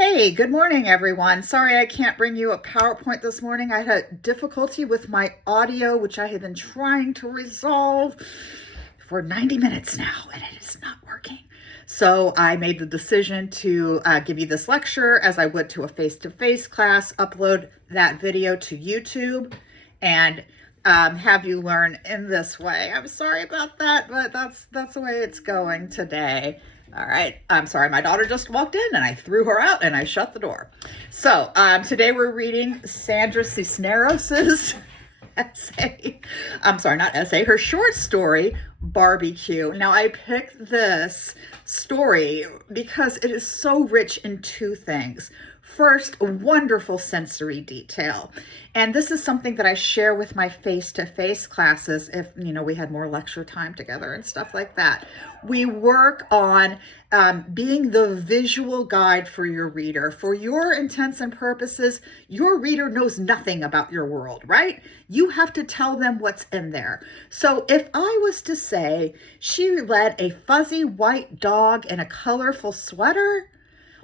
Hey, good morning, everyone. Sorry I can't bring you a PowerPoint this morning. I had difficulty with my audio, which I have been trying to resolve for 90 minutes now, and it is not working. So I made the decision to give you this lecture as I would to a face-to-face class, upload that video to YouTube, and have you learn in this way. I'm sorry about that, but that's the way it's going today. All right, I'm sorry, my daughter just walked in and I threw her out and I shut the door. So today we're reading Sandra Cisneros's essay. I'm sorry, not essay, her short story, Barbie-Q. Now I picked this story because it is so rich in two things. First, wonderful sensory detail. And this is something that I share with my face-to-face classes if, we had more lecture time together and stuff like that. We work on being the visual guide for your reader. For your intents and purposes, your reader knows nothing about your world, right? You have to tell them what's in there. So if I was to say she led a fuzzy white dog in a colorful sweater,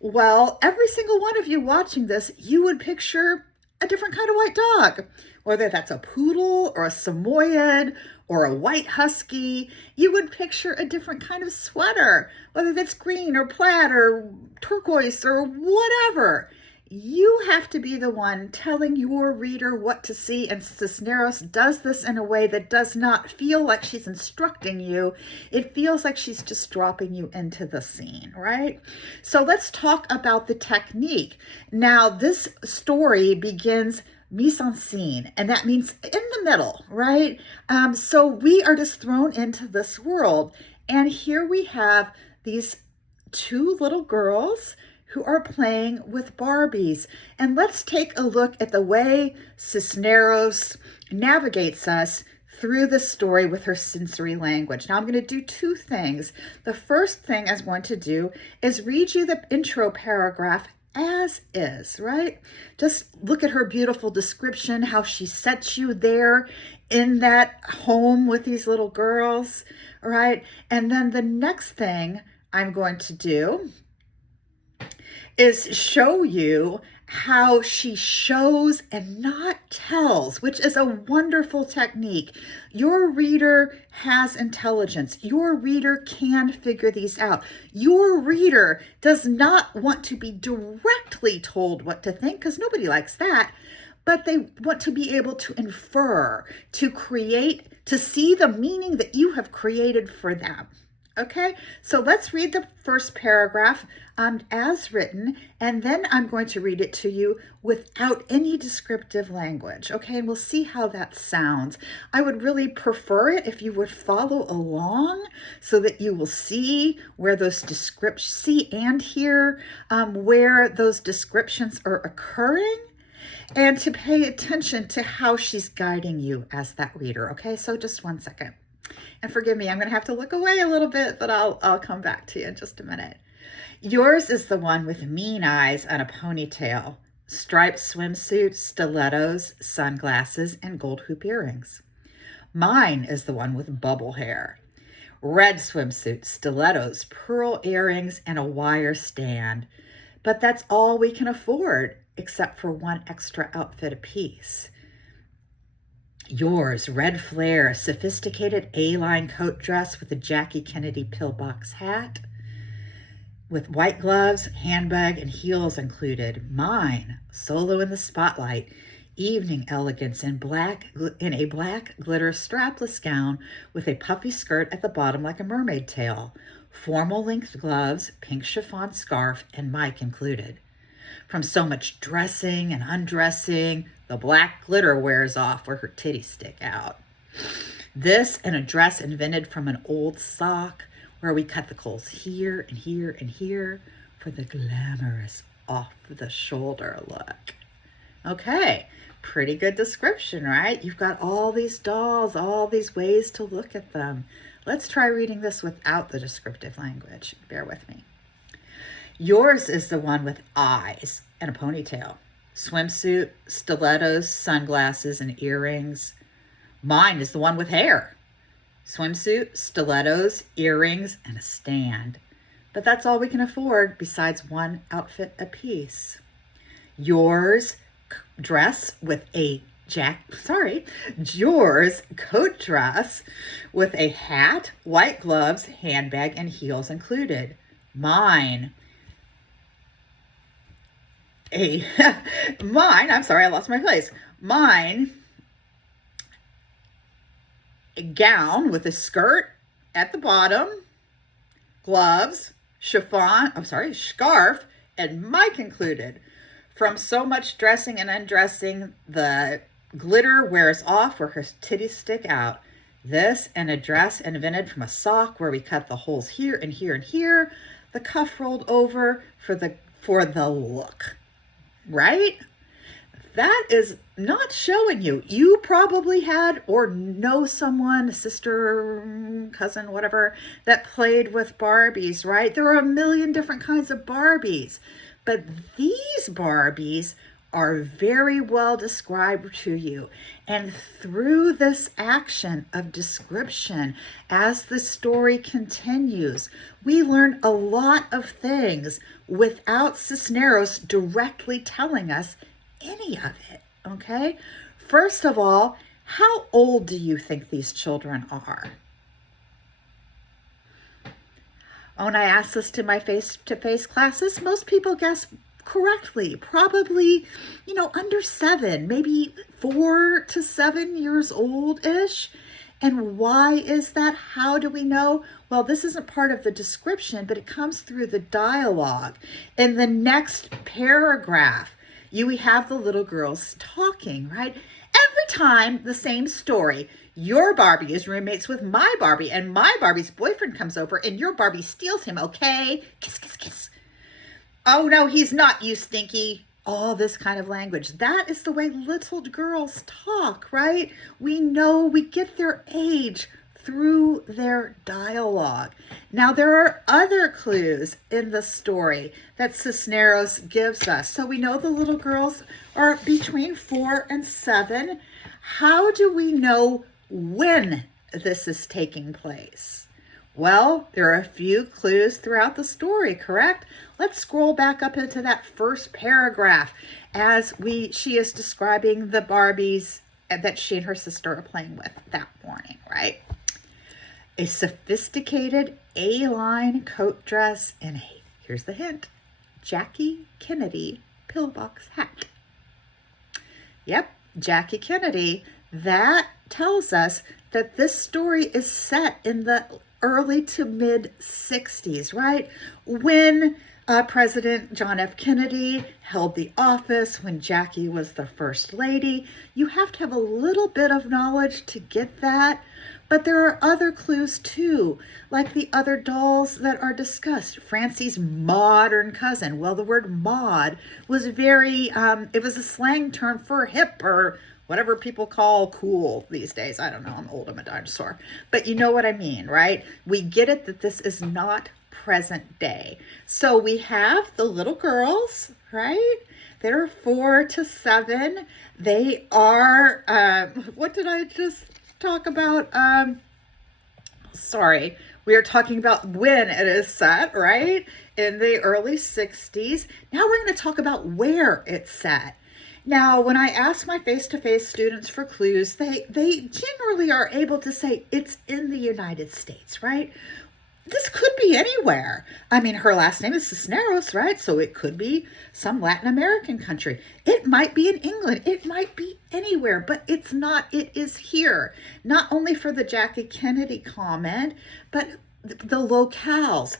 well, every single one of you watching this, you would picture a different kind of white dog, whether that's a poodle or a Samoyed or a white husky. You would picture a different kind of sweater, whether that's green or plaid or turquoise or whatever. You have to be the one telling your reader what to see, and Cisneros does this in a way that does not feel like she's instructing you. It feels like she's just dropping you into the scene, right? So let's talk about the technique. Now, this story begins mise en scene, and that means in the middle, right? So we are just thrown into this world, and here we have these two little girls who are playing with Barbies. And let's take a look at the way Cisneros navigates us through the story with her sensory language. Now I'm going to do two things. The first thing I'm going to do is read you the intro paragraph as is, right? Just look at her beautiful description, how she sets you there in that home with these little girls, right? And then the next thing I'm going to do is show you how she shows and not tells, which is a wonderful technique. Your reader has intelligence. Your reader can figure these out. Your reader does not want to be directly told what to think, because nobody likes that, but they want to be able to infer, to create, to see the meaning that you have created for them. Okay, so let's read the first paragraph as written, and then I'm going to read it to you without any descriptive language. Okay, and we'll see how that sounds. I would really prefer it if you would follow along so that you will see where those descriptions, see and hear where those descriptions are occurring, and to pay attention to how she's guiding you as that reader. Okay, so just one second. And forgive me, I'm going to have to look away a little bit, but I'll come back to you in just a minute. Yours is the one with mean eyes and a ponytail, striped swimsuit, stilettos, sunglasses, and gold hoop earrings. Mine is the one with bubble hair, red swimsuit, stilettos, pearl earrings, and a wire stand. But that's all we can afford, except for one extra outfit apiece. Yours, red flare, sophisticated A-line coat dress with a Jackie Kennedy pillbox hat, with white gloves, handbag, and heels included. Mine, solo in the spotlight, evening elegance in a black glitter strapless gown with a puffy skirt at the bottom like a mermaid tail, formal length gloves, pink chiffon scarf, and mic included. From so much dressing and undressing, the black glitter wears off where her titties stick out. This and a dress invented from an old sock where we cut the coals here and here and here for the glamorous off-the-shoulder look. Okay, pretty good description, right? You've got all these dolls, all these ways to look at them. Let's try reading this without the descriptive language. Bear with me. Yours is the one with eyes and a ponytail, swimsuit, stilettos, sunglasses, and earrings. Mine is the one with hair, swimsuit, stilettos, earrings, and a stand. but that's all we can afford besides one outfit apiece. Yours dress with a yours coat dress with a hat, white gloves, handbag, and heels included. Mine, I'm sorry, I lost my place. Mine, a gown with a skirt at the bottom, gloves, scarf, and mic included. From so much dressing and undressing, the glitter wears off where her titties stick out. This and a dress invented from a sock where we cut the holes here and here and here. The cuff rolled over for the look, right? That is not showing you. You probably had or know someone, sister, cousin, whatever, that played with Barbies, right? There are a million different kinds of Barbies, but these Barbies are very well described to you. And through this action of description, as the story continues, we learn a lot of things without Cisneros directly telling us any of it, okay? First of all, how old do you think these children are? When I asked this to my face-to-face classes, most people guess correctly, probably, under 7, maybe 4 to 7 years old-ish. And why is that? How do we know? Well, this isn't part of the description, but it comes through the dialogue. In the next paragraph, we have the little girls talking, right? Every time the same story. Your Barbie is roommates with my Barbie, and my Barbie's boyfriend comes over, and your Barbie steals him, okay? Kiss, kiss, kiss. Oh, no, he's not, you stinky. All this kind of language. That is the way little girls talk, right? We know, we get their age through their dialogue. Now, there are other clues in the story that Cisneros gives us. So we know the little girls are between 4 and 7. How do we know when this is taking place? Well, there are a few clues throughout the story, correct? Let's scroll back up into that first paragraph as she is describing the Barbies that she and her sister are playing with that morning, right? A sophisticated A-line coat dress and here's the hint, Jackie Kennedy pillbox hat. Yep, Jackie Kennedy. That tells us that this story is set in the early to mid 60s, right? When President John F. Kennedy held the office, when Jackie was the first lady. You have to have a little bit of knowledge to get that. But there are other clues too, like the other dolls that are discussed. Francie's modern cousin. Well, the word mod was it was a slang term for hip or whatever people call cool these days. I don't know, I'm old, I'm a dinosaur. But you know what I mean, right? We get it that this is not present day. So we have the little girls, right? They're 4 to 7. They are, what did I just talk about? We are talking about when it is set, right? In the early 60s. Now we're going to talk about where it's set. Now, when I ask my face-to-face students for clues, they generally are able to say it's in the United States, right? This could be anywhere. I mean, her last name is Cisneros, right? So it could be some Latin American country. It might be in England. It might be anywhere, but it's not. It is here. Not only for the Jackie Kennedy comment, but the locales.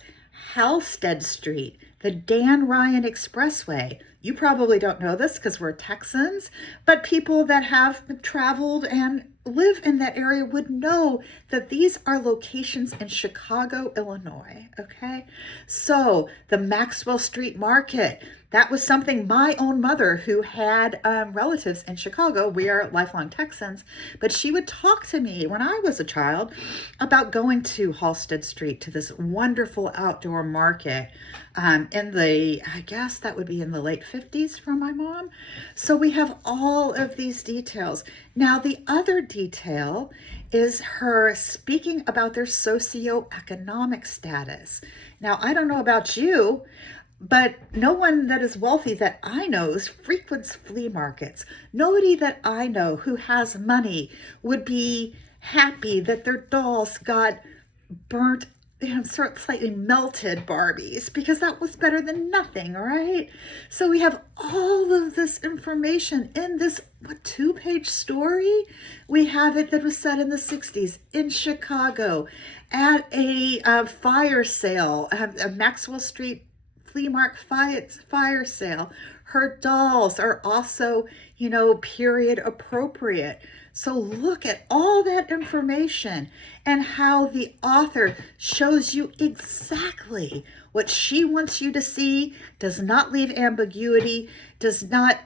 Halstead Street, the Dan Ryan Expressway. You probably don't know this because we're Texans, but people that have traveled and live in that area would know that these are locations in Chicago, Illinois, okay? So the Maxwell Street Market, That was something my own mother, who had relatives in Chicago, we are lifelong Texans, but she would talk to me when I was a child about going to Halsted Street, to this wonderful outdoor market in the, I guess that would be in the late 50s from my mom. So we have all of these details. Now, the other detail is her speaking about their socioeconomic status. Now, I don't know about you, but no one that is wealthy that I know frequents flea markets. Nobody that I know who has money would be happy that their dolls got burnt, sort of slightly melted Barbies, because that was better than nothing, right? So we have all of this information in this, what, 2-page story? We have it that was set in the 60s in Chicago at a fire sale, a Maxwell Street flea market fire sale. Her dolls are also, period appropriate. So look at all that information and how the author shows you exactly what she wants you to see, does not leave ambiguity, does not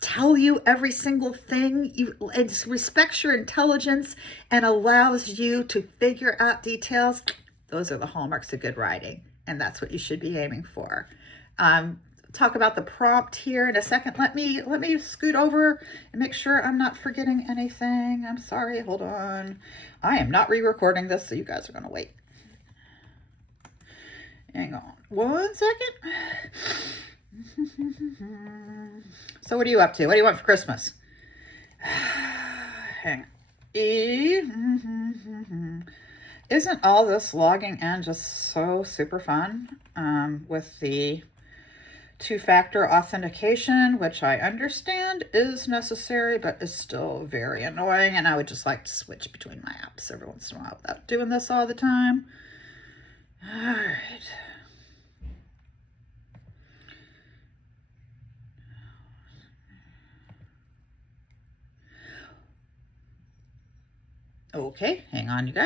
tell you every single thing. It respects your intelligence and allows you to figure out details. Those are the hallmarks of good writing, and that's what you should be aiming for. Talk about the prompt here in a second. Let me scoot over and make sure I'm not forgetting anything. I'm sorry, hold on. I am not re-recording this, so you guys are gonna wait. Hang on one second. So what are you up to? What do you want for Christmas? Hang on. Isn't all this logging in just so super fun with the 2-factor authentication, which I understand is necessary, but is still very annoying, and I would just like to switch between my apps every once in a while without doing this all the time. All right. Okay, hang on, you guys.